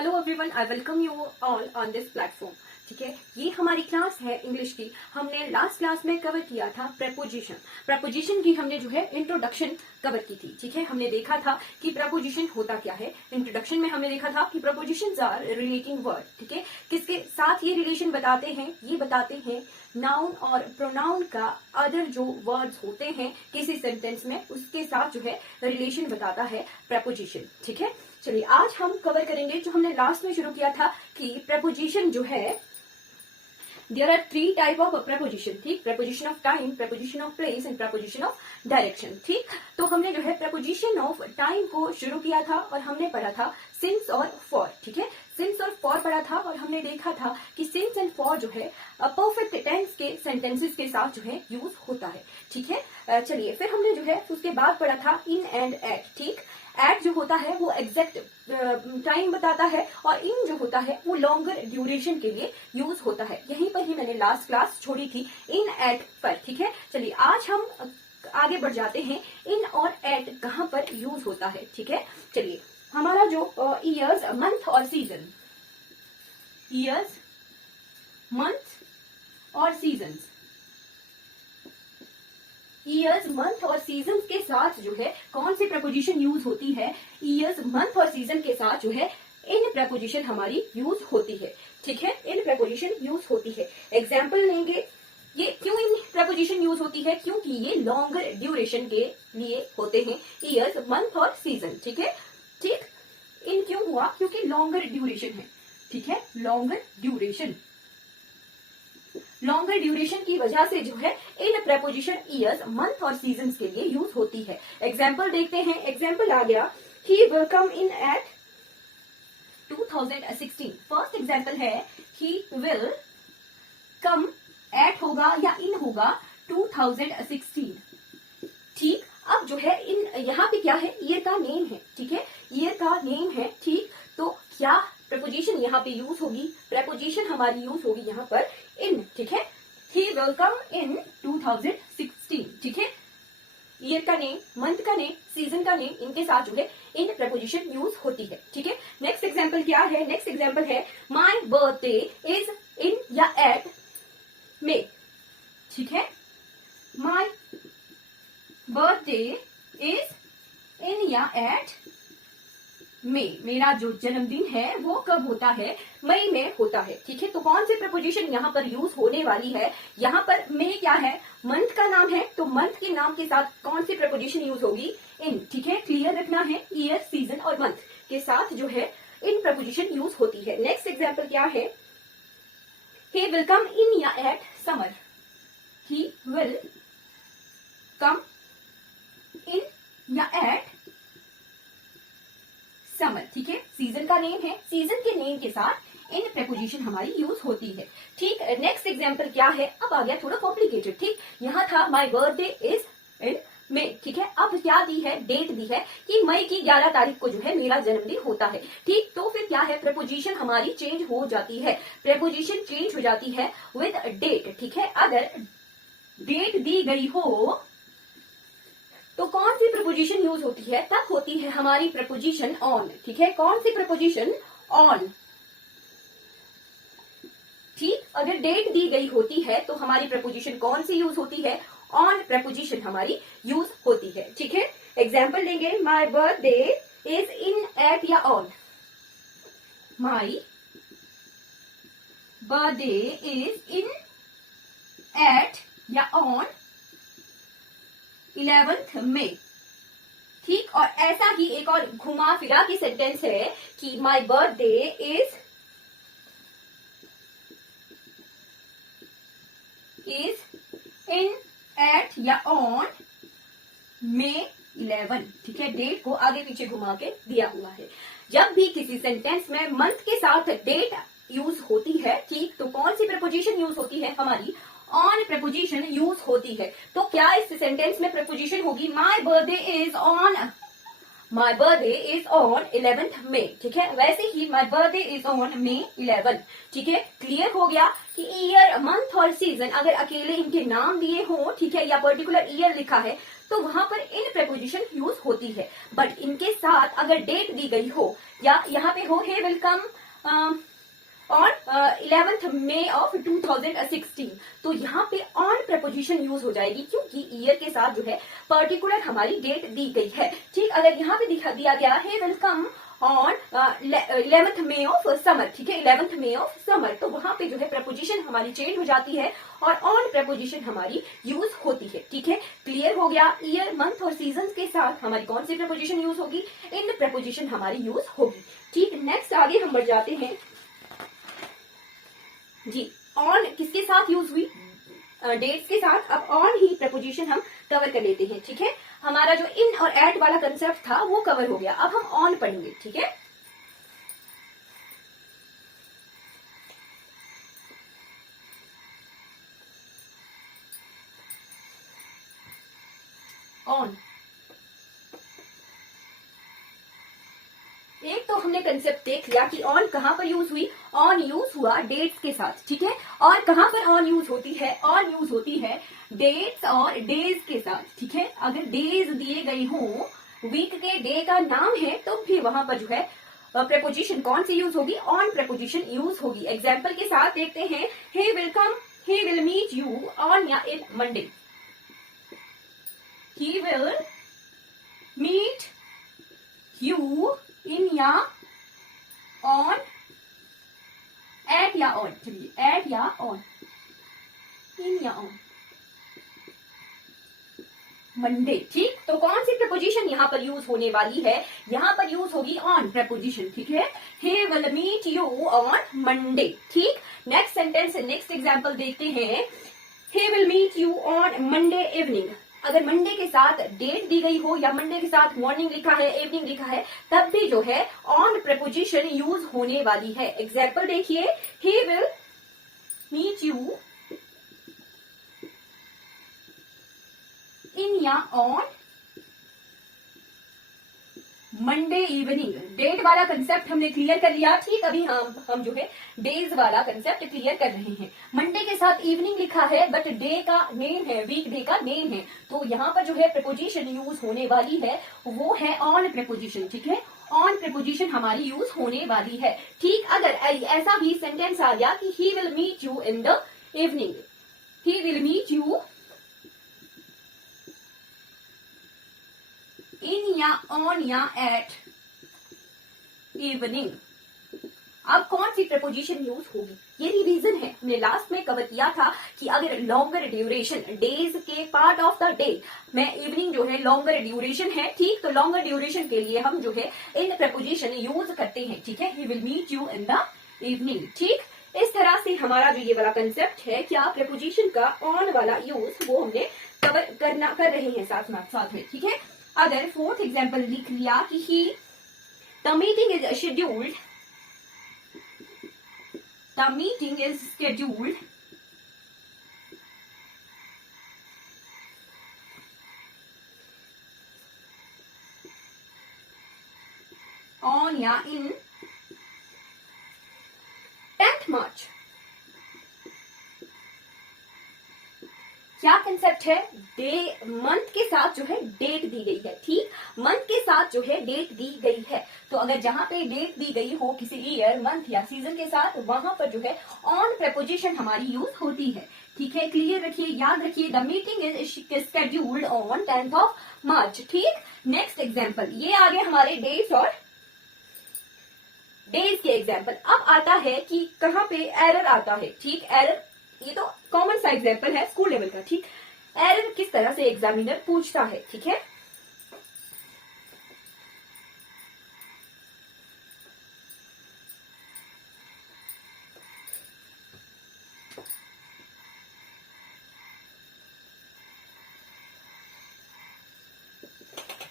Hello everyone, I welcome you all on this platform. ठीक है, ये हमारी क्लास है इंग्लिश की। हमने लास्ट क्लास में कवर किया था प्रपोजिशन की हमने जो है इंट्रोडक्शन कवर की थी। ठीक है, हमने देखा था कि प्रपोजिशन होता क्या है। इंट्रोडक्शन में हमने देखा था कि प्रपोजिशंस आर रिलेटिंग वर्ड। ठीक है, किसके साथ ये रिलेशन बताते हैं? ये बताते हैं नाउन और प्रोनाउन का अदर जो वर्ड्स होते हैं किसी सेंटेंस में, उसके साथ जो है रिलेशन बताता है प्रपोजिशन। ठीक है, चलिए आज हम कवर करेंगे जो हमने लास्ट में शुरू किया था कि प्रपोजिशन जो है, there are 3 type of preposition. ठीक, preposition of time, preposition of place and preposition of direction. ठीक, तो हमने जो है प्रपोजिशन ऑफ टाइम को शुरू किया था और हमने पढ़ा था सिंस और फॉर। ठीक है, सिंस और फॉर पढ़ा था और हमने देखा था कि सिंस एंड फॉर जो है परफेक्ट टेंस के सेंटेंसेस के साथ जो है यूज होता है। ठीक है, चलिए फिर हमने जो है उसके बाद पढ़ा था इन एंड एट। ठीक, एट जो होता है वो एग्जैक्ट टाइम बताता है और इन जो होता है वो लॉन्गर ड्यूरेशन के लिए यूज होता है। यहीं पर ही मैंने लास्ट क्लास छोड़ी थी, इन एट पर। ठीक है, चलिए आज हम आगे बढ़ जाते हैं इन और एट कहां पर यूज होता है। ठीक है, चलिए हमारा जो ईयर्स, मंथ और सीजन, ईयर्स, मंथ और सीजन्स, ईयर्स, मंथ और सीजन के साथ जो है कौन सी प्रपोजिशन यूज होती है? ईयर्स, मंथ और सीजन के साथ जो है इन प्रपोजिशन हमारी यूज होती है। ठीक है, इन प्रपोजिशन यूज होती है। एग्जाम्पल लेंगे, ये क्यों इन प्रपोजिशन यूज होती है? क्योंकि ये लॉन्गर ड्यूरेशन के लिए होते हैं, ईयर्स, मंथ और सीजन। ठीक है, ठीक, इन क्यों हुआ? क्योंकि लॉन्गर ड्यूरेशन है। ठीक है, लॉन्गर ड्यूरेशन, लॉन्गर ड्यूरेशन की वजह से जो है इन प्रपोजिशन ईयर्स, मंथ और सीजन्स के लिए यूज होती है। एग्जाम्पल देखते हैं। एग्जाम्पल आ गया, he will come in at 2016। First example है ही विल कम, एट होगा या इन होगा 2016। ठीक, अब जो है इन यहाँ पे क्या है? ईयर का नेम है। ठीक है, ईयर का नेम है। ठीक, तो क्या प्रपोजिशन यहाँ पे यूज होगी? प्रपोजिशन हमारी यूज होगी यहाँ पर इन। ठीक है, ही विल कम इन 2016। ठीक है, ईयर का नेम, मंथ का नेम, सीजन का नेम, इनके साथ जो है इन प्रपोजिशन यूज होती है। ठीक है, नेक्स्ट एग्जाम्पल क्या है? नेक्स्ट एग्जाम्पल है माई बर्थडे इज इन या एट मे। ठीक है, माई बर्थडे इज इन या एट मई। मेरा जो जन्मदिन है वो कब होता है? मई में होता है। ठीक है, तो कौन सी प्रपोजिशन यहाँ पर यूज होने वाली है? यहाँ पर मई क्या है? मंथ का नाम है, तो मंथ के नाम के साथ कौन सी प्रपोजिशन यूज होगी? इन। ठीक है, क्लियर रखना है, ईयर, सीजन और मंथ के साथ जो है इन प्रपोजिशन यूज होती है। नेक्स्ट एग्जाम्पल क्या है? ही विल कम इन या at summer. He will come in या एट समर। ठीक है, सीजन का नेम है, सीजन के नेम के साथ इन प्रपोजिशन हमारी यूज होती है। ठीक, नेक्स्ट एग्जाम्पल क्या है? अब आ गया थोड़ा कॉम्प्लिकेटेड। ठीक, यहाँ था माई बर्थडे इज इन मई। ठीक है, अब क्या दी है? डेट दी है कि मई की 11 तारीख को जो है मेरा जन्मदिन होता है। ठीक, तो फिर क्या है? प्रपोजिशन हमारी चेंज हो जाती है, प्रपोजिशन चेंज हो जाती है विद डेट। ठीक है, अगर डेट दी गई हो तो कौन सी प्रपोजिशन यूज होती है? तब होती है हमारी प्रपोजिशन ऑन। ठीक है, कौन सी प्रपोजिशन? ऑन। ठीक, अगर डेट दी गई होती है तो हमारी प्रपोजिशन कौन सी यूज होती है? ऑन प्रपोजिशन हमारी यूज होती है। ठीक है, एग्जाम्पल लेंगे, my birthday is in at या on. My birthday is in at या ऑन 11th मई। ठीक, और ऐसा ही एक और घुमा फिरा की सेंटेंस है कि my birthday is in at या ऑन मे 11। ठीक है, डेट को आगे पीछे घुमा के दिया हुआ है। जब भी किसी सेंटेंस में मंथ के साथ डेट यूज होती है, ठीक, तो कौन सी प्रपोजिशन यूज होती है? हमारी ऑन प्रपोजिशन यूज होती है। तो क्या इस सेंटेंस में प्रपोजिशन होगी? My birthday is on my birthday is on 11th May, ठीक है। वैसे ही my birthday is on May 11, ठीक है। क्लियर हो गया कि ईयर, मंथ और सीजन अगर अकेले इनके नाम दिए हो, ठीक है, या पर्टिकुलर ईयर लिखा है तो वहां पर इन प्रपोजिशन यूज होती है। बट इनके साथ अगर डेट दी गई हो या यहाँ पे हो he will come on 11th May of 2016, तो यहाँ पे ऑन प्रपोजिशन यूज हो जाएगी क्योंकि ईयर के साथ जो है पर्टिकुलर हमारी डेट दी गई है। ठीक, अगर यहाँ पे दिया गया है will come on 11th May of summer, ठीक है, 11th May of समर, तो वहां पे जो है प्रपोजिशन हमारी चेंज हो जाती है और ऑन प्रपोजिशन हमारी यूज होती है। ठीक है, क्लियर हो गया। ईयर, मंथ और सीजन के साथ हमारी कौन सी प्रपोजिशन यूज होगी? इन प्रपोजिशन हमारी यूज होगी। ठीक, नेक्स्ट आगे हम बढ़ जाते हैं जी। ऑन किसके साथ यूज हुई? डेट्स के साथ। अब ऑन ही प्रपोजिशन हम कवर कर लेते हैं। ठीक है, हमारा जो इन और एट वाला कंसेप्ट था वो कवर हो गया। अब हम ऑन पढ़ेंगे। ठीक है, ऑन एक तो हमने कंसेप्ट देख लिया कि ऑन कहां पर यूज हुई। ऑन यूज हुआ डेट्स के साथ। ठीक है, और कहां पर ऑन यूज होती है? ऑन यूज होती है डेट्स और डेज के साथ। ठीक है, अगर डेज दिए गए हो, वीक के डे का नाम है, तो फिर वहां पर जो है प्रपोजिशन कौन सी यूज होगी? ऑन प्रपोजिशन यूज होगी। एग्जाम्पल के साथ देखते हैं, he will come, he will meet you on या in Monday. He will meet you in या on, at या on, चलिए at या on, in या on, मंडे। ठीक, तो कौन सी प्रपोजिशन यहाँ पर यूज होने वाली है? यहाँ पर यूज होगी ऑन प्रपोजिशन। ठीक है, he will meet you on Monday। ठीक, नेक्स्ट सेंटेंस, नेक्स्ट एग्जाम्पल देखते हैं, he will meet you on Monday evening। अगर मंडे के साथ डेट दी गई हो या मंडे के साथ मॉर्निंग लिखा है, इवनिंग लिखा है, तब भी जो है ऑन प्रपोजिशन यूज होने वाली है। एग्जाम्पल देखिए, he will meet you इन या ऑन मंडे इवनिंग। डेट वाला कंसेप्ट हमने क्लियर कर लिया। ठीक, अभी हम जो है डेज वाला कंसेप्ट क्लियर कर रहे हैं। मंडे के साथ इवनिंग लिखा है बट डे का नेम है, वीक डे का नेम है, तो यहाँ पर जो है प्रपोजिशन यूज होने वाली है वो है ऑन प्रपोजिशन। ठीक है, ऑन प्रपोजिशन हमारी यूज होने वाली है। ठीक, अगर ऐसा भी सेंटेंस आ गया कि he will meet you in the evening, he will meet you in या ऑन या एट इवनिंग, अब कौन सी प्रपोजिशन यूज होगी? ये रिवीजन है, हमने लास्ट में कवर किया था कि अगर लॉन्गर ड्यूरेशन, डेज के पार्ट ऑफ द डे में इवनिंग जो है लॉन्गर ड्यूरेशन है। ठीक, तो लॉन्गर ड्यूरेशन के लिए हम जो है इन प्रपोजिशन यूज करते हैं। ठीक है, he will meet you in the evening. ठीक, इस तरह से हमारा जो ये वाला कंसेप्ट है, क्या प्रपोजिशन का ऑन वाला यूज वो हमने कवर कर रहे हैं साथ में। ठीक है, अगर फोर्थ एग्जाम्पल लिख लिया कि ही the meeting is scheduled, the meeting is scheduled on या इन 10th March। क्या कंसेप्ट है? डे, मंथ के साथ जो है डेट दी गई है। ठीक, मंथ के साथ जो है डेट दी गई है, तो अगर जहां पे डेट दी गई हो किसी ईयर, मंथ या सीजन के साथ, वहां पर जो है ऑन प्रपोजिशन हमारी यूज होती है। ठीक है, क्लियर रखिए, याद रखिए, the meeting is scheduled on 10th March। ठीक, नेक्स्ट एग्जाम्पल, ये आ गए हमारे डेट्स और डेज के एग्जाम्पल। अब आता है कि कहां पे एरर आता है। ठीक, एरर ये तो कॉमन सा एग्जाम्पल है स्कूल लेवल का। ठीक, एरर किस तरह से एग्जामिनर पूछता है। ठीक है,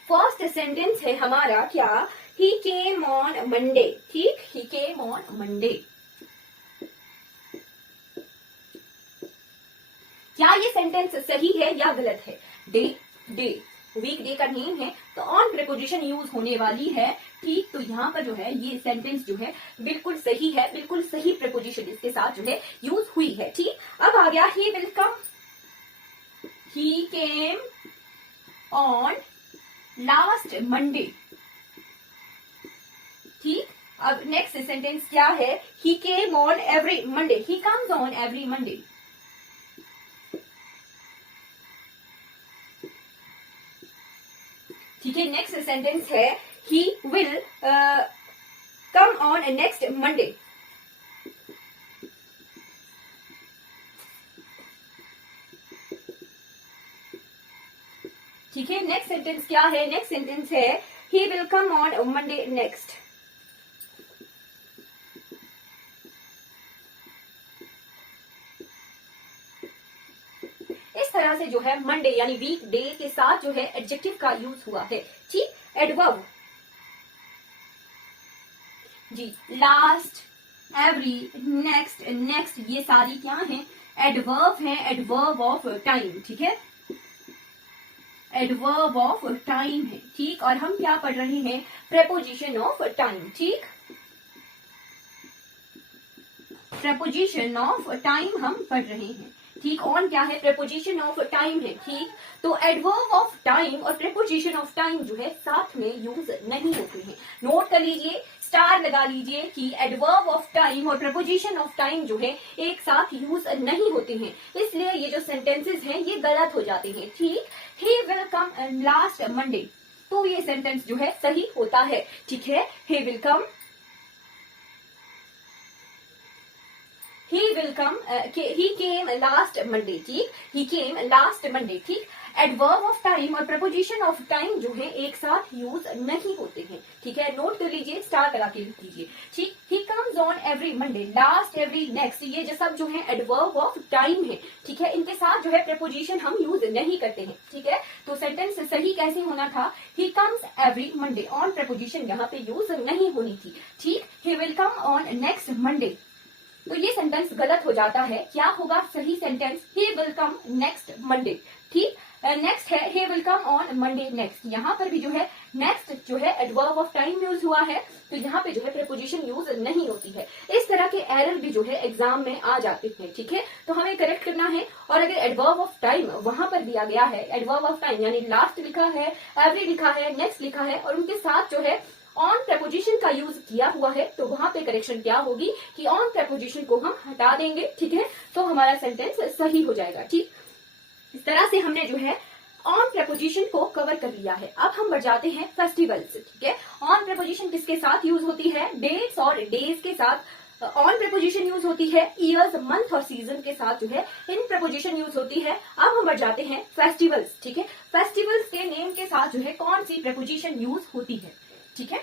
फर्स्ट सेंटेंस है हमारा क्या? ही केम ऑन मंडे। ठीक, ही केम ऑन मंडे। क्या ये सेंटेंस सही है या गलत है? डे, वीकडे का नेम है तो ऑन प्रेपोजिशन यूज होने वाली है। ठीक, तो यहाँ पर जो है ये सेंटेंस जो है बिल्कुल सही है, बिल्कुल सही प्रेपोजिशन इसके साथ जो है यूज हुई है। ठीक, अब आ गया he will come, he came on last Monday. ठीक, अब नेक्स्ट सेंटेंस क्या है, he came on every Monday, he comes on every Monday. ठीक है, नेक्स्ट सेंटेंस है he will come on next Monday. ठीक है, नेक्स्ट सेंटेंस क्या है, नेक्स्ट सेंटेंस है he will come on Monday next. इस तरह से जो है मंडे यानी वीक डे के साथ जो है एडजेक्टिव का यूज हुआ है। ठीक, एडवर्ब जी, लास्ट, एवरी, नेक्स्ट, नेक्स्ट, ये सारी क्या है, एडवर्ब है, एडवर्ब ऑफ टाइम। ठीक है, एडवर्ब ऑफ टाइम है। ठीक, और हम क्या पढ़ रहे हैं, प्रेपोजिशन ऑफ टाइम। ठीक, प्रेपोजिशन ऑफ टाइम हम पढ़ रहे हैं। ठीक, ऑन क्या है, प्रेपोजिशन ऑफ टाइम है। ठीक, तो एडवर्ब ऑफ टाइम और प्रेपोजिशन ऑफ टाइम जो है साथ में यूज नहीं होते हैं। नोट कर लीजिए, स्टार लगा लीजिए कि एडवर्ब ऑफ टाइम और प्रेपोजिशन ऑफ टाइम जो है एक साथ यूज नहीं होते हैं, इसलिए ये जो सेंटेंसेस हैं ये गलत हो जाते हैं। ठीक, ही विल कम लास्ट मंडे, तो ये सेंटेंस जो है सही होता है। ठीक है, he will come, he will come, he came last Monday। ठीक, he came last Monday। ठीक, एडवर्ब ऑफ टाइम और प्रपोजिशन ऑफ टाइम जो है एक साथ यूज नहीं होते हैं। ठीक है, नोट कर लीजिए, स्टार लगा के लिख लीजिए। ठीक, he comes on every Monday, last, every, next, ये जो सब जो है एडवर्ब ऑफ टाइम है। ठीक है, इनके साथ जो है प्रपोजिशन हम यूज नहीं करते हैं। ठीक है, तो सेंटेंस सही कैसे होना था, he comes every Monday, on preposition यहाँ पे यूज नहीं होनी थी। ठीक, he will come on next Monday, तो ये सेंटेंस गलत हो जाता है। क्या होगा सही sentence, he will come next Monday। ठीक, नेक्स्ट है he will come on Monday next। यहाँ पर भी जो है नेक्स्ट जो है एडवर्ब ऑफ टाइम यूज हुआ है, तो यहाँ पे जो है प्रेपोजिशन यूज नहीं होती है। इस तरह के एरर भी जो है एग्जाम में आ जाते हैं। ठीक है, तो हमें करेक्ट करना है। और अगर एडवर्ब ऑफ टाइम वहां पर दिया गया है, एडवर्ब ऑफ टाइम यानी लास्ट लिखा है, एवरी लिखा है, नेक्स्ट लिखा है और उनके साथ जो है ऑन प्रपोजिशन का यूज किया हुआ है, तो वहां पे करेक्शन क्या होगी कि ऑन प्रपोजिशन को हम हटा देंगे। ठीक है, तो हमारा सेंटेंस सही हो जाएगा। ठीक, इस तरह से हमने जो है ऑन प्रपोजिशन को कवर कर लिया है। अब हम बढ़ जाते हैं फेस्टिवल्स। ठीक है, ऑन प्रपोजिशन किसके साथ यूज होती है, डेट्स और डेज के साथ ऑन प्रपोजिशन यूज होती है। ईयर्स, मंथ और सीजन के साथ जो है इन प्रपोजिशन यूज होती है। अब हम बढ़ जाते हैं फेस्टिवल्स। ठीक है, फेस्टिवल्स के नेम के साथ जो है कौन सी प्रपोजिशन यूज होती है। ठीक है,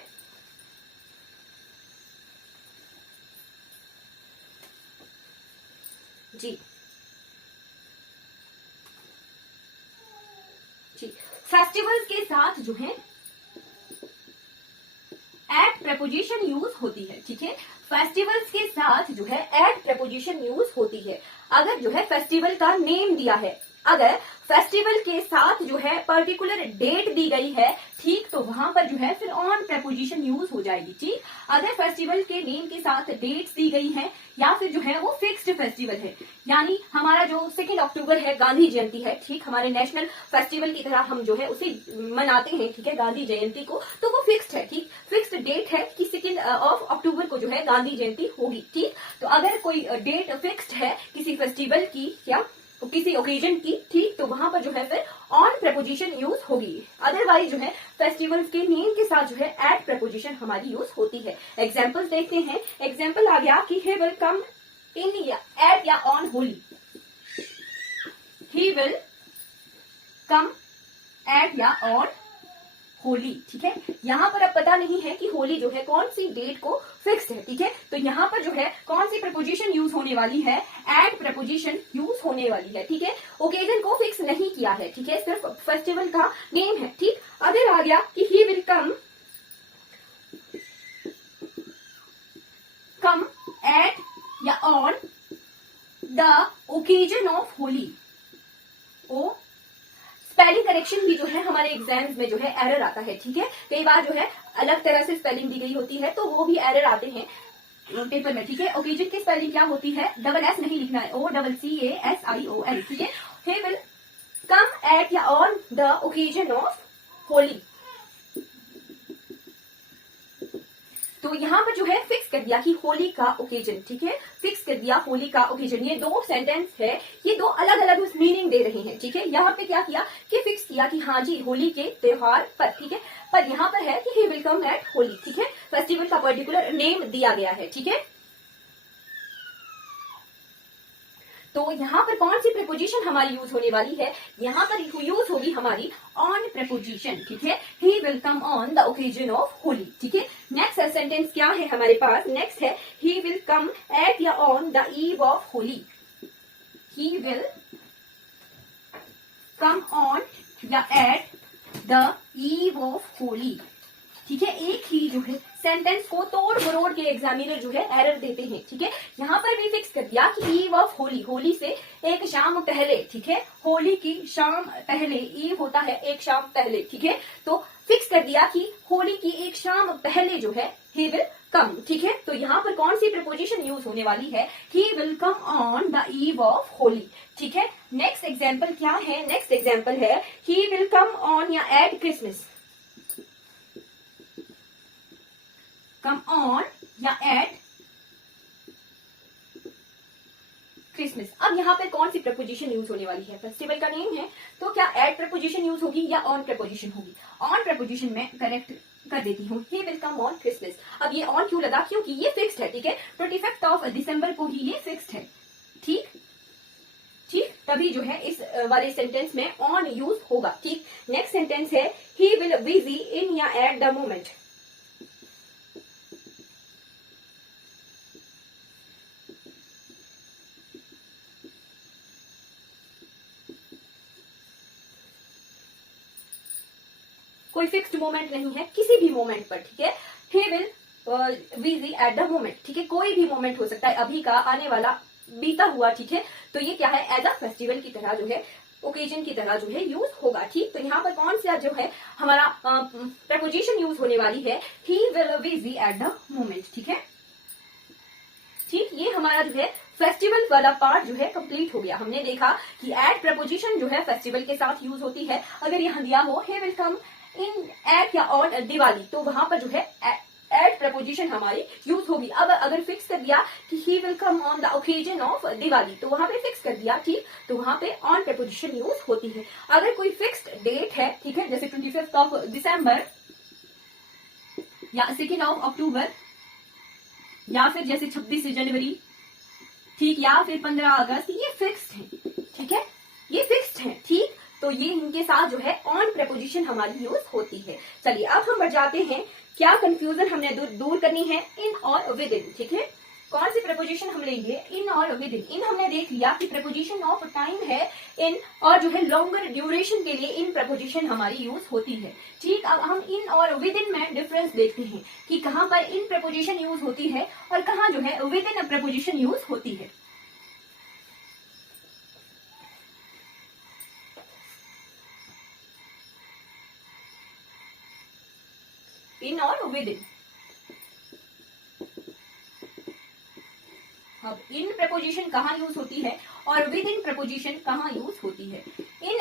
जी जी, फेस्टिवल्स के साथ जो है एट प्रपोजिशन यूज होती है। ठीक है, फेस्टिवल्स के साथ जो है एट प्रपोजिशन यूज होती है। अगर जो है फेस्टिवल का नेम दिया है, अगर फेस्टिवल के साथ जो है पर्टिकुलर डेट दी गई है, ठीक, तो वहां पर जो है फिर ऑन प्रपोजिशन यूज हो जाएगी। ठीक, अगर फेस्टिवल के नेम के साथ डेट्स दी गई है या फिर जो है वो फिक्स्ड फेस्टिवल है, यानी हमारा जो 2 अक्टूबर है गांधी जयंती है। ठीक, हमारे नेशनल फेस्टिवल की तरह हम जो है उसे मनाते हैं। ठीक है, गांधी जयंती को, तो वो फिक्स्ड है। ठीक, फिक्स्ड डेट है कि 2 अक्टूबर को जो है गांधी जयंती होगी। ठीक, तो अगर कोई डेट फिक्स्ड है किसी फेस्टिवल की या किसी ओकेजन की, ठीक, तो वहां पर जो है फिर ऑन प्रपोजिशन यूज होगी। अदरवाइज जो है फेस्टिवल्स के नेम के साथ जो है एट प्रपोजिशन हमारी यूज होती है। एग्जांपल्स देखते हैं। एग्जांपल आ गया कि he will come in at या on Holi, he will come at या ऑन होली। ठीक है, यहाँ पर अब पता नहीं है कि होली जो है कौन सी डेट को फिक्स्ड है। ठीक है, तो यहाँ पर जो है कौन सी प्रपोजिशन यूज होने वाली है, एट प्रपोजिशन यूज होने वाली है। ठीक है, ओकेजन को फिक्स नहीं किया है। ठीक है, सिर्फ फेस्टिवल का नेम है। ठीक, अगर आ गया कि ही विल कम एट या on the occasion of Holi, ओ स्पेलिंग करेक्शन भी जो है हमारे एग्जाम्स में जो है एरर आता है, ठीक है। कई बार जो है अलग तरह से स्पेलिंग दी गई होती है तो वो भी एरर आते हैं पेपर में, ठीक है। ओकेजन की स्पेलिंग क्या होती है, डबल एस नहीं लिखना है, OCCASION, ठीक है। ही विल कम एट या on the occasion of Holi. तो यहाँ पर जो है फिक्स कर दिया कि होली का ओकेजन, ठीक है, फिक्स कर दिया होली का ओकेजन। ये दो सेंटेंस है, ये दो अलग अलग उस मीनिंग दे रहे हैं, ठीक है। यहाँ पे क्या किया कि फिक्स किया कि हाँ जी होली के त्योहार पर, ठीक है। पर यहाँ पर है कि he will come at Holi, ठीक है। फेस्टिवल का पर्टिकुलर नेम दिया गया है, ठीक है। तो यहाँ पर कौन सी प्रेपोजिशन हमारी यूज होने वाली है, यहाँ पर यूज होगी हमारी ऑन प्रेपोजिशन, ठीक है। He will come on the occasion of Holi, ठीक है। नेक्स्ट सेंटेंस क्या है हमारे पास, नेक्स्ट है ही विल कम एट या on the eve of Holi. He will come on या at the eve of Holi, ठीक है। एक ही जो है सेंटेंस को तोड़ मरोड़ के एग्जामिनर जो है एरर देते हैं, ठीक है। यहाँ पर भी फिक्स कर दिया कि ईव ऑफ होली, होली से एक शाम पहले, ठीक है। होली की शाम पहले, ईव होता है एक शाम पहले, ठीक है। तो फिक्स कर दिया कि होली की एक शाम पहले जो है ही विल कम, ठीक है। तो यहाँ पर कौन सी प्रिपोजिशन यूज होने वाली है, he will come on the eve of Holi, ठीक है। नेक्स्ट एग्जाम्पल क्या है, नेक्स्ट एग्जाम्पल है ही विल कम ऑन या एट क्रिसमस। कम ऑन या एट क्रिसमस। अब यहाँ पे कौन सी प्रपोजिशन यूज होने वाली है, फेस्टिवल का नेम है तो क्या एट प्रपोजिशन यूज होगी या ऑन प्रपोजिशन होगी। ऑन प्रपोजिशन में करेक्ट कर देती हूँ, ही विल कम ऑन क्रिसमस। अब ये ऑन क्यों लगा, क्योंकि ये फिक्स्ड है, ठीक है। 25 ऑफ दिसंबर को ही ये फिक्स्ड है, ठीक ठीक, तभी जो है इस वाले सेंटेंस में ऑन यूज होगा, ठीक। नेक्स्ट सेंटेंस है ही विल बिजी इन या एट द मोमेंट। कोई फिक्स्ड मोमेंट नहीं है, किसी भी मोमेंट पर, ठीक है। He will busy at the moment, ठीक है। कोई भी मोमेंट हो सकता है, अभी का, आने वाला, बीता हुआ, ठीक है। तो ये क्या है, एज अ फेस्टिवल की तरह जो है, ओकेजन की तरह जो है यूज होगा, ठीक। तो यहाँ पर कौन सा जो है हमारा प्रपोजिशन यूज होने वाली है, he will busy at the moment, ठीक है। ठीक, ये हमारा जो है फेस्टिवल वाला पार्ट जो है कंप्लीट हो गया। हमने देखा कि एट प्रपोजिशन जो है फेस्टिवल के साथ यूज होती है। अगर यहाँ दिया हो he will come in at या ऑन दिवाली, तो वहां पर जो है एट प्रपोजिशन हमारी यूज होगी। अब अगर फिक्स कर दिया कि he will come on the occasion of Diwali, तो वहां पे फिक्स कर दिया, ठीक, तो वहां पे ऑन प्रपोजिशन यूज होती है। अगर कोई फिक्स्ड डेट है, ठीक है, जैसे 25 ऑफ दिसंबर या 2 ऑफ अक्टूबर या फिर जैसे 26 जनवरी, ठीक, या फिर 15 अगस्त, ये फिक्स्ड है, ठीक है, ये फिक्स्ड है, ठीक। तो ये इनके साथ जो है ऑन प्रपोजिशन हमारी यूज होती है। चलिए अब हम बढ़ जाते हैं, क्या कंफ्यूजन हमने दूर करनी है, इन और विद इन, ठीक है। कौन सी प्रपोजिशन हम लेंगे, इन और विद इन। इन हमने देख लिया कि प्रपोजिशन ऑफ टाइम है इन, और जो है लॉन्गर ड्यूरेशन के लिए इन प्रपोजिशन हमारी यूज होती है, ठीक। अब हम इन और विद इन में डिफरेंस देखते हैं कि कहां पर इन प्रपोजिशन यूज होती है और कहां जो है विद इन प्रपोजिशन यूज होती है। इन और विद इन। अब इन प्रपोजिशन कहाँ यूज होती है और विद इन प्रपोजिशन कहाँ यूज होती है। In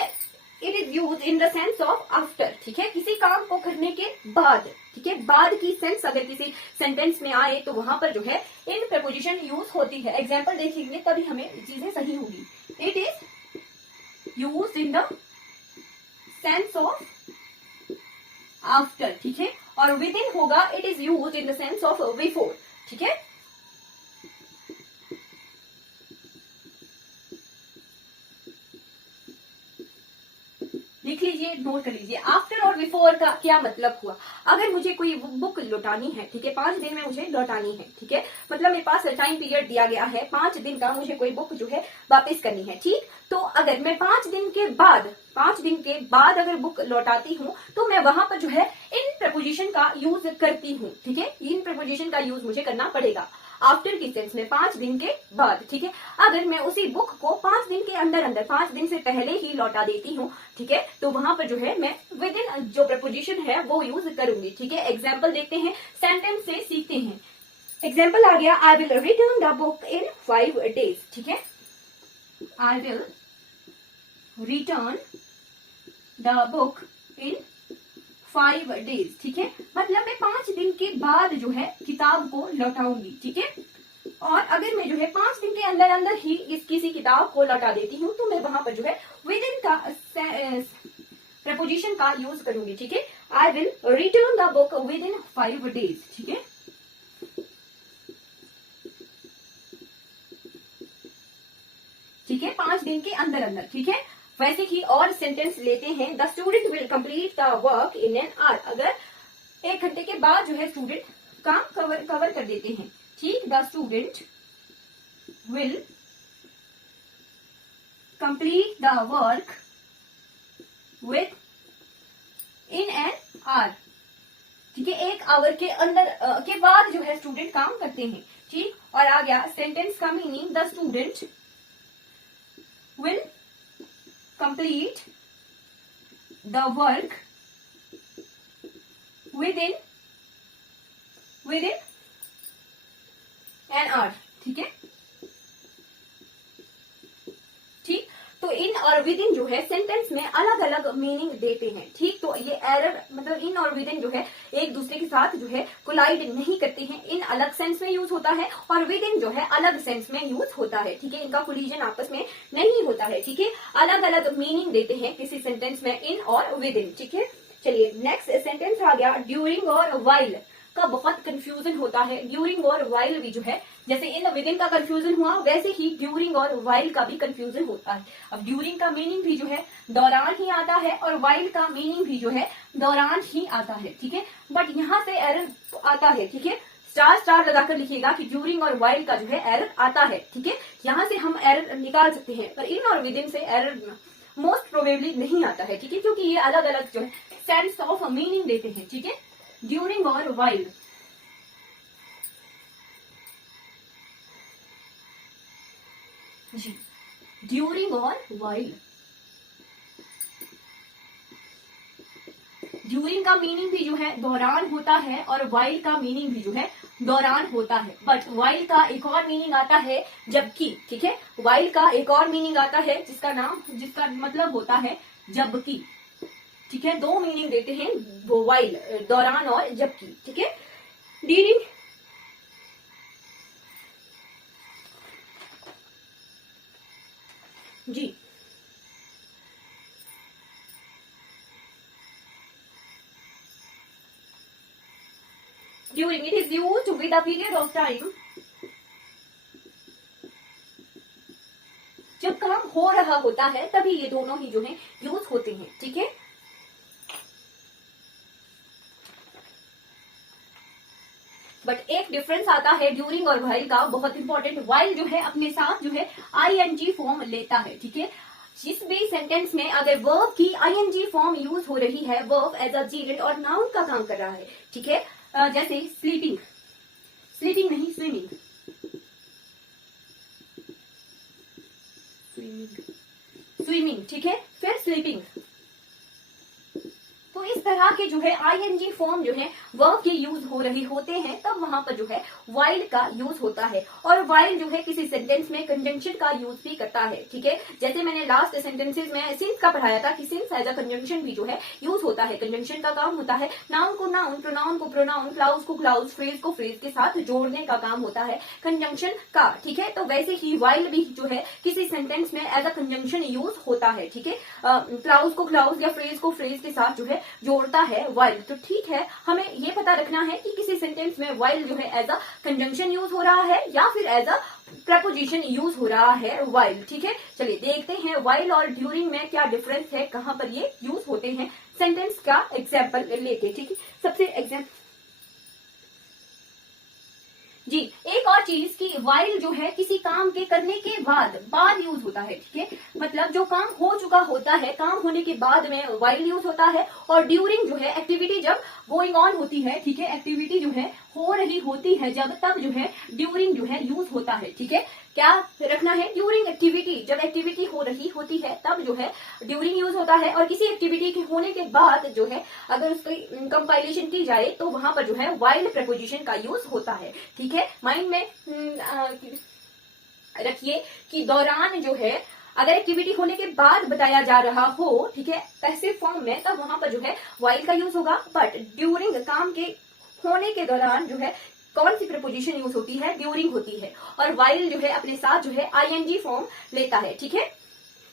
it is use in the sense of after, ठीक है, किसी काम को करने के बाद, ठीक है, बाद की सेंस अगर किसी सेंटेंस में आए तो वहां पर जो है इन प्रपोजिशन यूज होती है। एग्जाम्पल देखेंगे तभी हमें चीजें सही होगी। It is use in the sense of after, ठीक है, और विद इन होगा it is use in the sense of before, ठीक है। लिख लीजिए, नोट कर लीजिए, आफ्टर और बिफोर का क्या मतलब हुआ। अगर मुझे कोई बुक लौटानी है, ठीक है, 5 दिन में मुझे लौटानी है, ठीक है, मतलब मेरे पास टाइम पीरियड दिया गया है 5 दिन का, मुझे कोई बुक जो है वापस करनी है, ठीक। तो अगर मैं 5 दिन के बाद अगर बुक लौटाती हूँ तो मैं वहां पर जो है इन प्रपोजिशन का यूज करती हूँ, ठीक है, इन प्रपोजिशन का यूज मुझे करना पड़ेगा। आफ्टर की सेंस में 5 दिन के बाद, ठीक है। अगर मैं उसी बुक को 5 दिन के अंदर अंदर 5 दिन से पहले ही लौटा देती हूँ, ठीक है, तो वहां पर जो है मैं विद इन जो प्रपोजिशन है वो यूज करूंगी, ठीक है। एग्जाम्पल देखते हैं, सेंटेंस से सीखते हैं। एग्जाम्पल आ गया, I will return the book in 5 days, ठीक है। I will return the book in 5 days, ठीक है। मतलब मैं 5 दिन के बाद जो है किताब को लौटाऊंगी, ठीक है। और अगर मैं जो है 5 दिन के अंदर अंदर ही इस किसी किताब को लौटा देती हूँ तो मैं वहां पर जो है विद इन का प्रपोजिशन का यूज करूंगी, ठीक है। I will return the book with in 5 days, ठीक है। ठीक है, 5 दिन के अंदर अंदर, ठीक है। वैसे ही और सेंटेंस लेते हैं, the student will complete the work in an hour. अगर 1 घंटे के बाद जो है स्टूडेंट काम कवर कर देते हैं, ठीक। The student will complete the work with in an hour, ठीक है। 1 आवर के अंदर के बाद जो है स्टूडेंट काम करते हैं, ठीक। और आ गया सेंटेंस का meaning, the student will complete the work within an hour, ठीक है। ठीक, तो इन और विद इन जो है सेंटेंस में अलग अलग मीनिंग देते हैं, ठीक। तो ये एरर मतलब इन और विद इन जो है एक दूसरे के साथ जो है कोलाइड नहीं करते हैं। इन अलग सेंस में यूज होता है और विद इन जो है अलग सेंस में यूज होता है, ठीक है। इनका कोलिजन आपस में नहीं होता है, ठीक है। अलग अलग मीनिंग देते हैं किसी सेंटेंस में इन और विद इन, ठीक है। चलिए नेक्स्ट सेंटेंस आ गया, ड्यूरिंग और वाइल का बहुत कंफ्यूजन होता है। ड्यूरिंग और वाइल भी जो है जैसे इन विद इन का कंफ्यूजन हुआ वैसे ही ड्यूरिंग और वाइल का भी कंफ्यूजन होता है। अब ड्यूरिंग का मीनिंग भी जो है दौरान ही आता है और वाइल का मीनिंग भी जो है दौरान ही आता है, ठीक है। बट यहाँ से एरर आता है, ठीक है। स्टार स्टार लगाकर लिखिएगा कि ड्यूरिंग और वाइल का जो है एरर आता है, ठीक है। यहाँ से हम एरर निकाल सकते हैं, पर इन और विद इन से एरर मोस्ट प्रोबेबली नहीं आता है, ठीक है, क्योंकि ये अलग अलग जो है सेंस ऑफ मीनिंग देते हैं, ठीक है। ड्यूरिंग और वाइल, जी, ड्यूरिंग और वाइल। ड्यूरिंग का मीनिंग भी जो है दौरान होता है और वाइल का मीनिंग भी जो है दौरान होता है। बट वाइल का एक और मीनिंग आता है जबकि, ठीक है। वाइल का एक और मीनिंग आता है जिसका मतलब होता है जबकि, ठीक है। 2 मीनिंग देते हैं वो वाइल, दौरान और जबकि, ठीक है। ड्यूरिंग, जी, during it is used with a period of time, जब काम हो रहा होता है तभी ये दोनों ही जो है यूज होते हैं, ठीक है। बट एक डिफरेंस आता है ड्यूरिंग और वाइल का, बहुत इंपॉर्टेंट। वाइल जो है अपने साथ जो है आईएनजी फॉर्म लेता है, ठीक है। जिस भी सेंटेंस में अगर वर्ब की आईएनजी फॉर्म यूज हो रही है, वर्ब एज अ जीरेंट और नाउन का काम कर रहा है, ठीक है। जैसे स्लीपिंग, स्लीपिंग नहीं स्विमिंग, स्विमिंग, ठीक है। फिर स्लीपिंग, तो इस तरह के जो है आईएनजी फॉर्म जो है वर्ब के यूज हो रहे होते हैं, तब वहां पर जो है वाइल का यूज होता है। और वाइल जो है किसी सेंटेंस में कंजंक्शन का यूज भी करता है, ठीक है। जैसे मैंने लास्ट सेंटेंसेस में सिंस का पढ़ाया था कि सिंस एज अ कंजंक्शन भी जो है यूज होता है। कंजंक्शन का काम होता है नाउन को नाउन, प्रोनाउन को प्रोनाउन, क्लाउज को क्लाउज, फ्रेज को फ्रेज के साथ जोड़ने का काम होता है कंजंक्शन का, ठीक है। तो वैसे ही वाइल भी जो है किसी सेंटेंस में एज अ कंजंक्शन यूज होता है, ठीक है। क्लाउज को क्लाउज या फ्रेज को फ्रेज के साथ जो है जोड़ता है वाइल। तो ठीक है, हमें ये पता रखना है कि किसी सेंटेंस में वाइल जो है एज अ कंजंक्शन यूज हो रहा है या फिर एज अ प्रपोजिशन यूज हो रहा है वाइल, ठीक है। चलिए देखते हैं वाइल और ड्यूरिंग में क्या डिफरेंस है, कहां पर ये यूज होते हैं। सेंटेंस का एग्जाम्पल लेते, ठीक है। सबसे एग्जाम्पल, जी, एक और चीज कि वाइल जो है किसी काम के करने के बाद यूज होता है, ठीक है। मतलब जो काम हो चुका होता है, काम होने के बाद में वाइल यूज होता है। और ड्यूरिंग जो है एक्टिविटी जब गोइंग ऑन होती है, ठीक है, एक्टिविटी जो है हो रही होती है जब, तब जो है ड्यूरिंग जो है यूज होता है, ठीक है। क्या रखना है, ड्यूरिंग एक्टिविटी, जब एक्टिविटी हो रही होती है तब जो है ड्यूरिंग यूज होता है, और किसी एक्टिविटी के होने के बाद जो है अगर उसकी कंपाइलेशन की जाए तो वहां पर जो है व्हाइल प्रपोजिशन का यूज होता है, ठीक है। माइंड में रखिए कि दौरान जो है अगर एक्टिविटी होने के बाद बताया जा रहा हो, ठीक है, पैसिव फॉर्म में, तब वहां पर जो है व्हाइल का यूज होगा। बट ड्यूरिंग, काम के होने के दौरान जो है कौन सी प्रपोजिशन यूज होती है, ड्यूरिंग होती है, और व्हाइल जो है अपने साथ जो है आईएनजी फॉर्म लेता है, ठीक है।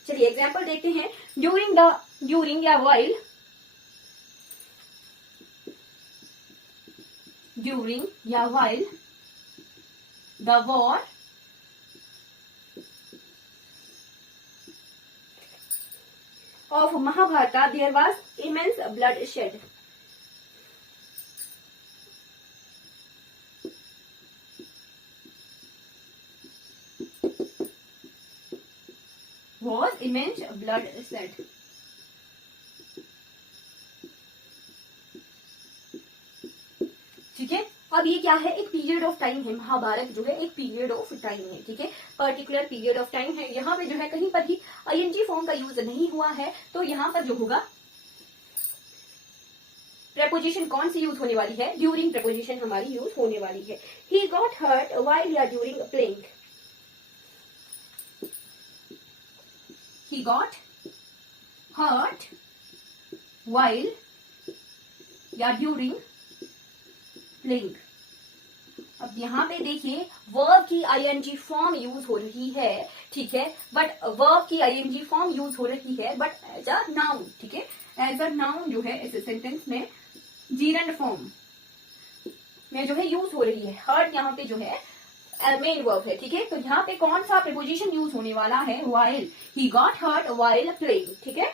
चलिए एग्जाम्पल देखते हैं। ड्यूरिंग या व्हाइल, ड्यूरिंग या while the war of Mahabharata there was immense bloodshed. Was immense bloodshed. ठीक है। अब ये क्या है, एक पीरियड ऑफ टाइम है, महाभारत जो है एक पीरियड ऑफ टाइम है, ठीक है, पर्टिकुलर पीरियड ऑफ टाइम है। यहाँ पे जो है कहीं पर भी आईएनजी फॉर्म का यूज नहीं हुआ है, तो यहाँ पर जो होगा प्रपोजिशन कौन सी यूज होने वाली है, ड्यूरिंग प्रपोजिशन हमारी यूज होने वाली है। ही गॉट हर्ट व्हाइल या during playing, he got hurt while या ड्यूरिंग प्लेइंग। अब यहाँ पे देखिए वर्ब की आईएनजी फॉर्म यूज हो रही है, ठीक है, बट वर्ब की आईएनजी फॉर्म यूज हो रही है बट एज अ नाउन, ठीक है, एज अ नाउन जो है इस सेंटेंस में जीरंड फॉर्म में जो है यूज हो रही है। हर्ट यहाँ पे जो है मेन वर्ब है, ठीक है, तो यहाँ पे कौन सा प्रीपोजिशन यूज होने वाला है, while. He got hurt while playing, ठीक है।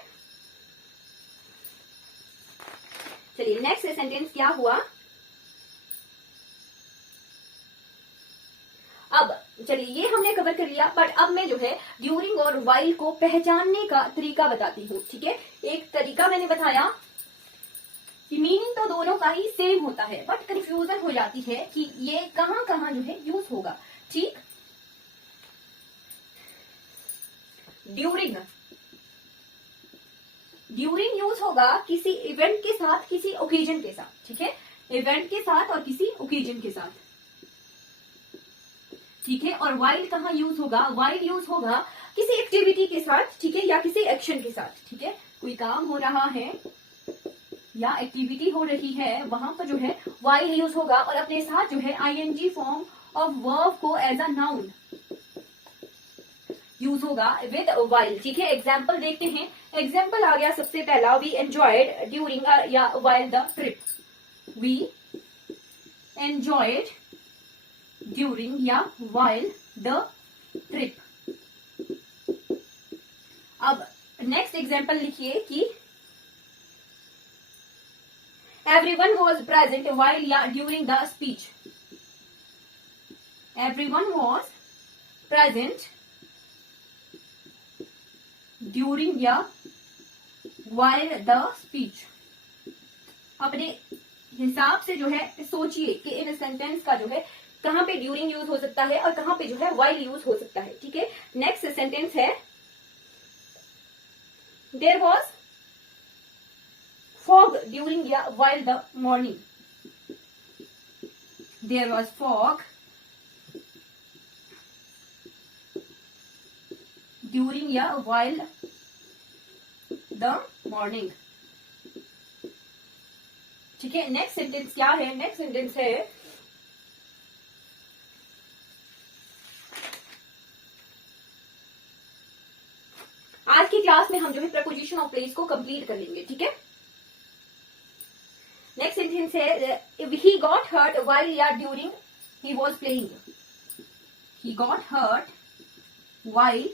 चलिए नेक्स्ट सेंटेंस क्या हुआ। अब चलिए ये हमने कवर कर लिया, बट अब मैं जो है ड्यूरिंग और व्हाइल को पहचानने का तरीका बताती हूँ, ठीक है। एक तरीका मैंने बताया कि मीनिंग तो दोनों का ही सेम होता है, बट कंफ्यूजन हो जाती है कि ये कहाँ कहाँ जो है यूज होगा, ठीक। ड्यूरिंग यूज होगा किसी इवेंट के साथ, किसी ओकेजन के साथ, ठीक है, इवेंट के साथ और किसी ओकेजन के साथ, ठीक है। और व्हाइल कहाँ यूज होगा, व्हाइल यूज होगा किसी एक्टिविटी के साथ, ठीक है, या किसी एक्शन के साथ, ठीक है, कोई काम हो रहा है या एक्टिविटी हो रही है, वहां पर जो है व्हाइल यूज होगा, और अपने साथ जो है आईएनजी फॉर्म ऑफ वर्ब को एज अ नाउन यूज होगा विद व्हाइल, ठीक है। एग्जाम्पल देखते हैं। एग्जाम्पल आ गया सबसे पहला, वी एंजॉयड ड्यूरिंग या while the trip, we enjoyed during या व्हाइल द ट्रिप। अब नेक्स्ट एग्जाम्पल लिखिए कि एवरीवन वॉज प्रेजेंट व्हाइल या during the speech, everyone was present during या व्हाइल द स्पीच। अपने हिसाब से जो है सोचिए कि इन सेंटेंस का जो है कहां पे ड्यूरिंग यूज हो सकता है और कहां पे जो है व्हाइल यूज हो सकता है, ठीक है। नेक्स्ट सेंटेंस है, देयर वॉज फॉग ड्यूरिंग या while the morning, there was fog during या व्हाइल द मॉर्निंग, ठीक है। नेक्स्ट सेंटेंस क्या है, नेक्स्ट सेंटेंस है, आज की क्लास में हम जो है प्रपोजिशन ऑफ प्लेस को कंप्लीट कर लेंगे, ठीक है। नेक्स्ट सेंटेंस है, ही गॉट हर्ट व्हाइल या during he was playing, he got hurt while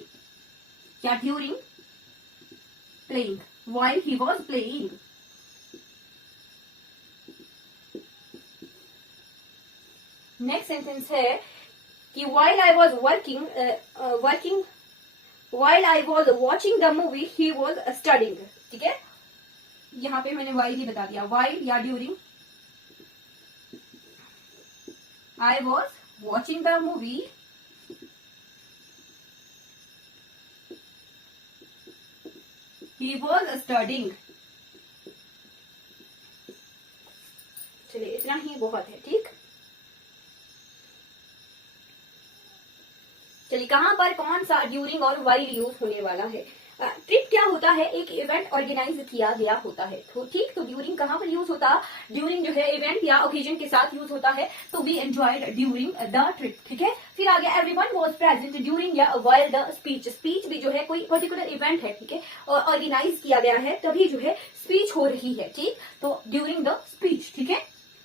या during playing, while he was playing. Next sentence है कि while I was while I was watching the movie he was studying, ठीक है। यहाँ पे मैंने while ही बता दिया, while या during I was watching the movie. He was studying. चलिए इतना ही बहुत है, ठीक। चलिए कहां पर कौन सा ड्यूरिंग और वाइल यूज होने वाला है। ट्रिप क्या होता है, एक इवेंट ऑर्गेनाइज किया गया होता है, तो ठीक। तो ड्यूरिंग कहां पर यूज होता, ड्यूरिंग जो है इवेंट या ओकेजन के साथ यूज होता है। तो we enjoyed during the trip, ठीक है। फिर आगे एवरीवन वाज प्रेजेंट ड्यूरिंग या वाइल द स्पीच। स्पीच भी जो है कोई पर्टिकुलर इवेंट है, ठीक है, और ऑर्गेनाइज किया गया है, तभी जो है स्पीच हो रही है, ठीक। तो ड्यूरिंग द स्पीच, ठीक है।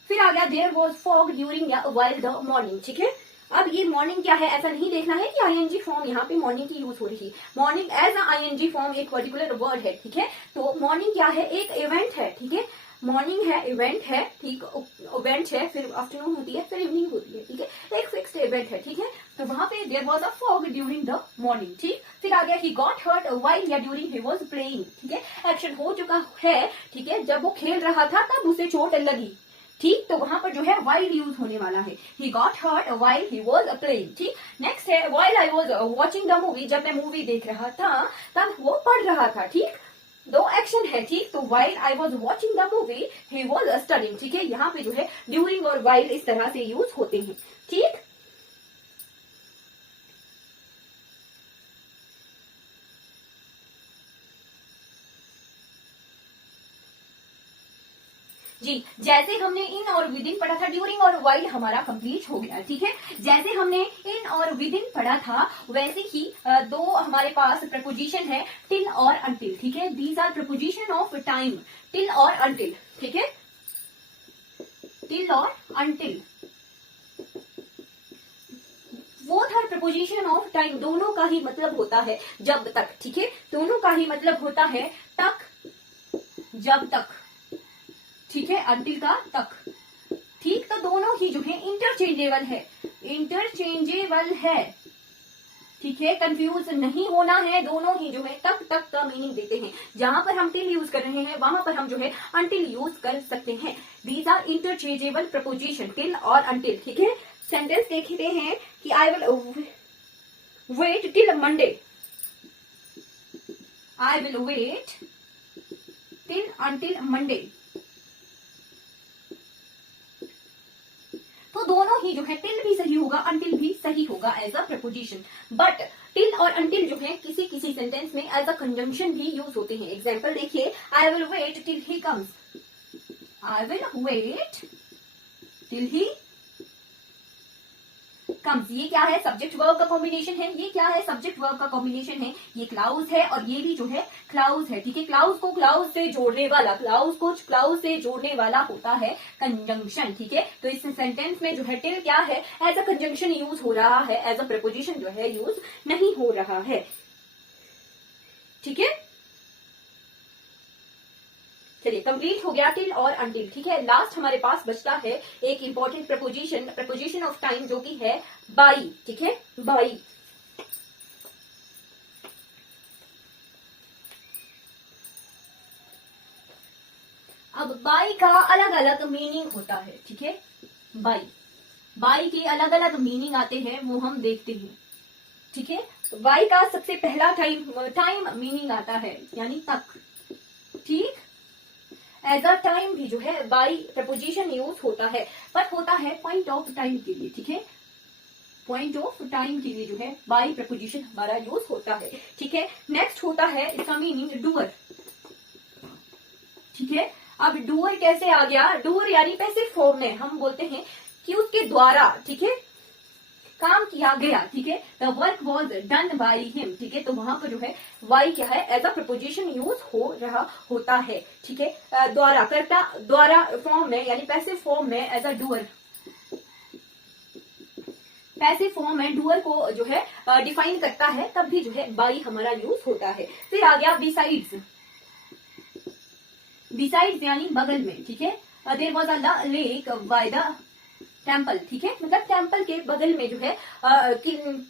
फिर आ गया देयर वाज फॉग ड्यूरिंग या वाइल द मॉर्निंग, ठीक है। अब ये मॉर्निंग क्या है, ऐसा नहीं देखना है कि आईएनजी फॉर्म यहाँ पे मॉर्निंग की यूज हो रही है। Morning as a ING form एक पर्टिकुलर वर्ड है, ठीक है। तो मॉर्निंग क्या है, एक इवेंट है, ठीक है। मॉर्निंग है, इवेंट है, ठीक, इवेंट है, फिर आफ्टरनून होती है, फिर इवनिंग होती है, ठीक है। एक फिक्स्ड इवेंट है, ठीक है। तो वहां पे there was a fog during the morning, ठीक। फिर आ गया ही गॉट हर्ट व्हाइल या ड्यूरिंग ही वाज प्लेइंग, ठीक है। एक्शन हो चुका है, ठीक है, जब वो खेल रहा था तब उसे चोट लगी, ठीक। तो वहां पर जो है वाइल यूज होने वाला है। He got hurt while he was playing, ठीक। नेक्स्ट है while I was watching the movie. जब मैं मूवी देख रहा था तब वो पढ़ रहा था, ठीक। दो एक्शन है, ठीक। तो while I was watching the movie he was studying, ठीक है। यहाँ पे जो है ड्यूरिंग और व्हाइल इस तरह से यूज होते हैं, ठीक। जी, जैसे हमने इन और विद इन पढ़ा था, ड्यूरिंग और वाइल हमारा कंप्लीट हो गया, ठीक है। जैसे हमने इन और विद इन पढ़ा था, वैसे ही दो हमारे पास प्रपोजिशन है, टिल और अंटिल, ठीक है। These are preposition of time, till और अंटिल, ठीक है। टिल और until both are preposition of time. दोनों का ही मतलब होता है जब तक, ठीक है। दोनों का ही मतलब होता है तक, जब तक, ठीक है, अंटिल का तक, ठीक। तो दोनों ही जो है इंटरचेंजेबल है, इंटरचेंजेबल है, ठीक है। कंफ्यूज नहीं होना है, दोनों ही जो है तक तक का मीनिंग देते हैं। जहां पर हम टिल यूज कर रहे हैं वहां पर हम जो है अंटिल यूज कर सकते हैं। These are interchangeable preposition, till और अंटिल, ठीक है। सेंटेंस देखते हैं कि I will wait till Monday, I will wait till until Monday. तो दोनों ही जो है टिल भी सही होगा, अंटिल भी सही होगा as a preposition. But till और अंटिल जो है किसी किसी सेंटेंस में एज अ कंजंक्शन भी यूज होते हैं। एग्जाम्पल देखिए, I will wait till he comes, I will wait till he comes. ये क्या है, सब्जेक्ट वर्ब का कॉम्बिनेशन है। ये क्या है, सब्जेक्ट वर्ब का कॉम्बिनेशन है। ये क्लाउज है और ये भी जो है क्लाउज है, ठीक है। क्लाउज को क्लाउज से जोड़ने वाला, क्लाउज को क्लाउज से जोड़ने वाला होता है कंजंक्शन, ठीक है। तो इस सेंटेंस में जो है टिल क्या है, एज अ कंजंक्शन यूज हो रहा है, एज अ प्रपोजिशन जो है यूज नहीं हो रहा है, ठीक है। चलिए कंप्लीट हो गया टिल और अंटिल, ठीक है। लास्ट हमारे पास बचता है एक important preposition, preposition of time, जो कि है बाई, ठीक है, बाई। अब बाई का अलग अलग मीनिंग होता है, ठीक है। बाई, बाई के अलग अलग मीनिंग आते हैं, वो हम देखते हैं, ठीक है। बाई का सबसे पहला टाइम मीनिंग आता है, यानी तक, ठीक। एज अ टाइम भी जो है बाई प्रपोजिशन यूज होता है, पर होता है पॉइंट ऑफ टाइम के लिए, ठीक है। पॉइंट ऑफ टाइम के लिए जो है बाई प्रपोजिशन हमारा यूज होता है, ठीक है। नेक्स्ट होता है इसका मीनिंग डूअर, ठीक है। अब डूअर कैसे आ गया, डूअर यानी पैसिव फॉर्म में हम बोलते हैं कि उसके द्वारा, ठीक है, काम किया गया, ठीक है। The work was done by him, ठीक है। तो वहां पर जो है वाई क्या है, एज अ प्रपोजिशन यूज हो रहा होता है, ठीक है। द्वारा, कर्ता द्वारा फॉर्म में, यानी पैसिव फॉर्म में as a doer, passive form में डूअर को जो है डिफाइन करता है, तब भी जो है बाई हमारा यूज होता है। फिर आ गया बिसाइड्स, बिसाइड्स यानी बगल में, ठीक है। There was a lake by the temple, ठीक है, मतलब टेम्पल के बगल में जो है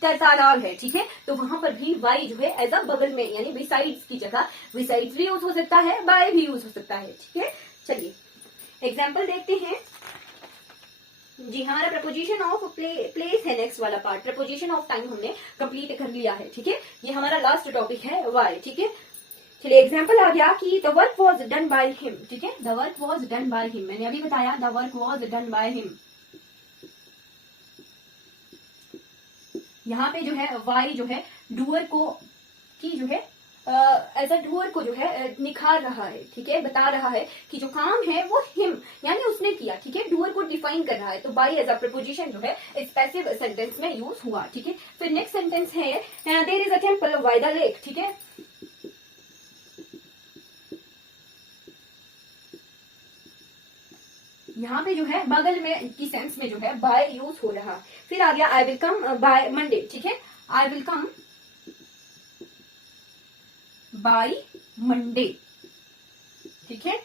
तालाब है, ठीक है। तो वहां पर भी बाई जो है एज अ बगल में, यानी बिसाइड्स की जगह बिसाइड्स भी यूज हो सकता है, बाय भी यूज हो सकता है, ठीक है। चलिए एग्जाम्पल देखते हैं। जी हमारा प्रपोजिशन ऑफ प्लेस है नेक्स्ट वाला पार्ट। प्रपोजिशन ऑफ टाइम हमने कंप्लीट कर लिया है, ठीक है। ये हमारा लास्ट टॉपिक है वाई, ठीक है। चलिए एग्जाम्पल आ गया कि the work was done by him, ठीक है। The work was done by him, मैंने अभी बताया the work was done by him. यहाँ पे जो है वाई जो है डूअर को की जो है एज अ डूअर को जो है निखार रहा है, ठीक है। बता रहा है कि जो काम है वो हिम यानी उसने किया, ठीक है। डूअर को डिफाइन कर रहा है, तो बाई एज अ प्रपोजिशन जो है इस पैसिव सेंटेंस में यूज हुआ, ठीक है। फिर नेक्स्ट सेंटेंस है there is a temple by the lake, ठीक है। यहाँ पे जो है बगल में की सेंस में जो है बाय यूज हो रहा। फिर आ गया I will come by Monday, ठीक है। I will come by Monday, ठीक है।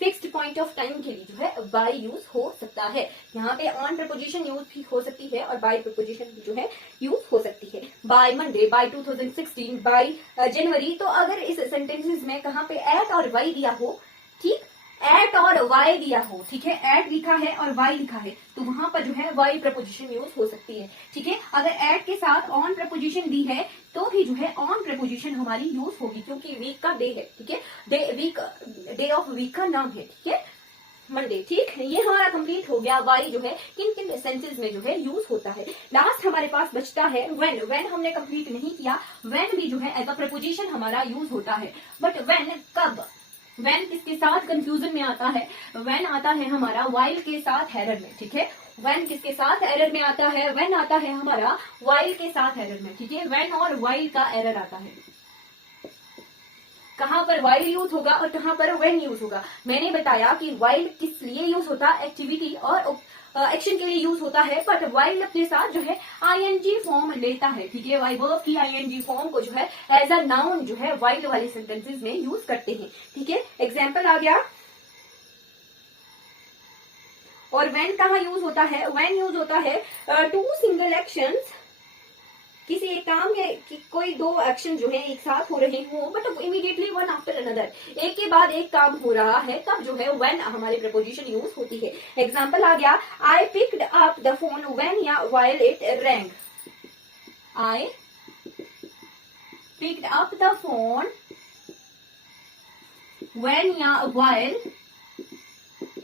फिक्स्ड पॉइंट ऑफ टाइम के लिए जो है बाय यूज हो सकता है। यहाँ पे ऑन प्रपोजिशन यूज भी हो सकती है और बाय प्रपोजिशन भी जो है यूज हो सकती है। By Monday, by 2016, by January. तो अगर इस सेंटेंसेस में कहाँ पे एट और वाई दिया हो, ठीक, एट और वाई दिया हो, ठीक है। एट लिखा है और वाई लिखा है तो वहां पर जो है वाई प्रपोजिशन यूज हो सकती है, ठीक है। अगर एट के साथ ऑन प्रपोजिशन दी है तो भी जो है ऑन प्रपोजिशन हमारी यूज होगी, क्योंकि वीक का डे है, ठीक है। डे ऑफ वीक का नाम है, ठीक है, मंडे, ठीक। ये हमारा कंप्लीट हो गया वाई जो है किन किन सेंसेस में जो है यूज होता है। लास्ट हमारे पास बचता है व्हेन। व्हेन हमने कंप्लीट नहीं किया। व्हेन भी जो है एज अ प्रपोजिशन हमारा यूज होता है, बट व्हेन कब, व्हेन किसके साथ कंफ्यूजन में आता है, व्हेन आता है हमारा वाइल के साथ एरर में, ठीक है। व्हेन किसके साथ एरर में आता है, व्हेन आता है हमारा वाइल के साथ एरर में, ठीक है। व्हेन और वाइल का एरर आता है। कहां पर वाइल यूज होगा और कहां पर व्हेन यूज होगा। मैंने बताया कि वाइल किस लिए यूज होता है, एक्टिविटी और एक्शन के लिए यूज होता है, बट वाइल अपने साथ जो है आईएनजी फॉर्म लेता है, ठीक है। वाई वर्ब की आईएनजी फॉर्म को जो है एज अ नाउन जो है वाइल वाले सेंटेंसेस में यूज करते हैं, ठीक है। एग्जाम्पल आ गया। और व्हेन कहाँ यूज होता है, व्हेन यूज होता है टू सिंगल एक्शंस, किसी एक काम है कि कोई दो एक्शन जो है एक साथ हो रहे हो but immediately one after another, एक के बाद एक काम हो रहा है, तब जो है व्हेन हमारी प्रपोजिशन यूज होती है। एग्जाम्पल आ गया I picked up the phone when या while it rang. I picked up the phone when या व्हाइल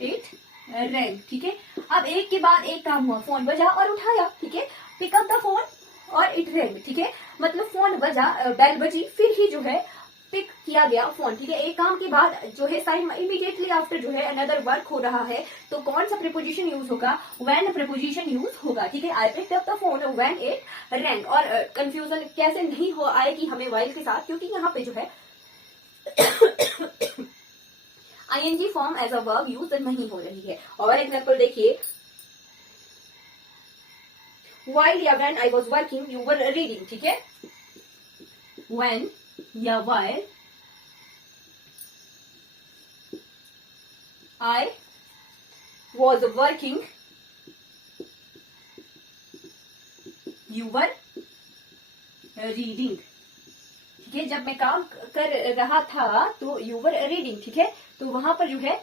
इट रैंग, ठीक है। अब एक के बाद एक काम हुआ, फोन बजा और उठाया, ठीक है। पिक अप द फोन और इट रैंग, ठीक है। मतलब फोन बजा, बेल बजी, फिर ही जो है पिक किया गया फोन, ठीक है। एक काम के बाद जो है इमीडिएटली आफ्टर जो है अनदर वर्क हो रहा है, तो कौन सा प्रीपोजिशन यूज होगा, व्हेन प्रपोजिशन यूज होगा, ठीक है। आई picked up the phone when it wrong. और कंफ्यूजन कैसे नहीं हो आएगी हमें वाइल के साथ, क्योंकि यहाँ पे जो है ING form as a verb use नहीं हो रही है। और एग्जाम्पल देखिए, while या when I was working you were reading, ठीक है। when या while I was working you were reading, ठीक है। जब मैं काम कर रहा था तो you were reading, ठीक है। तो वहां पर जो है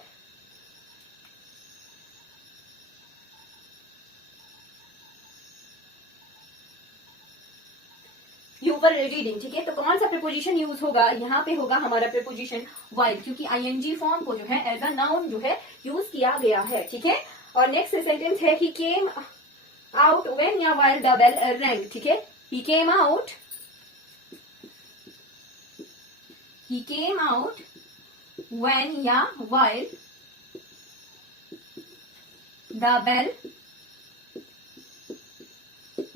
यूवर रीडिंग, ठीक है। तो कौन सा प्रीपोजिशन यूज होगा, यहाँ पे होगा हमारा प्रीपोजिशन वाइल, क्योंकि आईएनजी फॉर्म को जो है एज अ नाउन जो है यूज किया गया है, ठीक है। और नेक्स्ट सेंटेंस है ही केम आउट व्हेन या वाइल द बेल रैंग, ठीक है। ही केम आउट व्हेन या वाइल द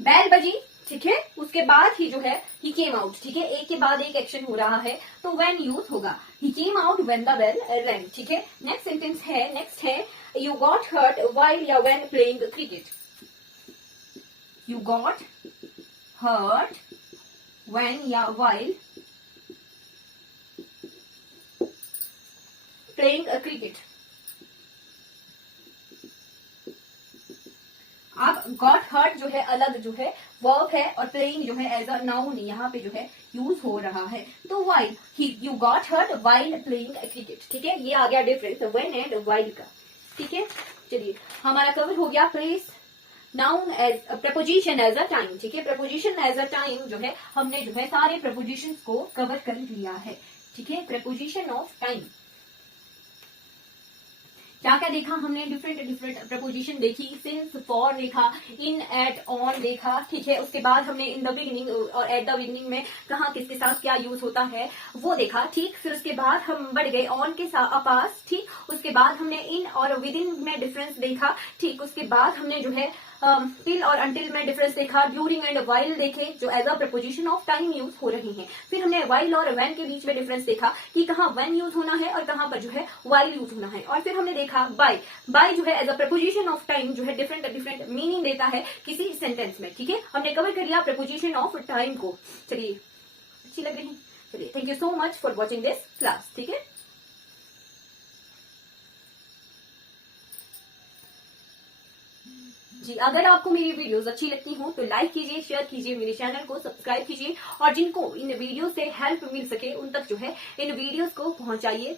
बेल बजी, ठीक है। उसके बाद ही जो है ही केम आउट, ठीक है। एक के बाद एक एक्शन हो रहा है तो व्हेन यूज होगा। He came out when the bell rang, ठीक है। नेक्स्ट सेंटेंस है, नेक्स्ट है यू गॉट हर्ट व्हाइल या when playing cricket. You got hurt when या व्हाइल प्लेइंग क्रिकेट। अब गॉट हर्ट जो है अलग जो है वर्ब है और प्लेइंग जो है एज अ नाउन यहाँ पे जो है यूज हो रहा है। तो while you got hurt while playing cricket, ठीक है। ये आ गया डिफरेंस व्हेन एंड वाइल का। ठीक है, चलिए हमारा कवर हो गया place noun as preposition as a time. ठीक है, प्रपोजिशन एज अ टाइम जो है हमने जो है सारे प्रपोजिशन को कवर कर लिया है। ठीक है, प्रपोजिशन ऑफ टाइम क्या क्या देखा हमने, डिफरेंट डिफरेंट प्रपोजिशन देखी, सिंस, फॉर देखा, इन, एट, ऑन देखा। ठीक है, उसके बाद हमने इन द बिगिनिंग और एट द बिगिनिंग में कहाँ किसके साथ क्या यूज होता है वो देखा। ठीक, फिर उसके बाद हम बढ़ गए ऑन के साथ पास। ठीक, उसके बाद हमने इन और विद इन में डिफरेंस देखा। ठीक, उसके बाद हमने जो है टिल और अंटिल में डिफरेंस देखा, ड्यूरिंग एंड वाइल देखे जो as a preposition of time use हो रहे हैं। फिर हमने वाइल और व्हेन के बीच में डिफरेंस देखा कि कहाँ व्हेन यूज होना है और कहाँ पर जो है वाइल यूज होना है। और फिर हमने देखा बाय, बाय जो है as a preposition of time जो है डिफरेंट डिफरेंट मीनिंग देता है किसी सेंटेंस में। ठीक है, हमने कवर कर लिया प्रपोजिशन ऑफ टाइम को। चलिए, अच्छी लग रही, चलिए thank you so much for watching this class. ठीक है, जी अगर आपको मेरी वीडियोस अच्छी लगती हो तो लाइक कीजिए, शेयर कीजिए, मेरे चैनल को सब्सक्राइब कीजिए और जिनको इन वीडियो से हेल्प मिल सके उन तक जो है इन वीडियोस को पहुंचाइए।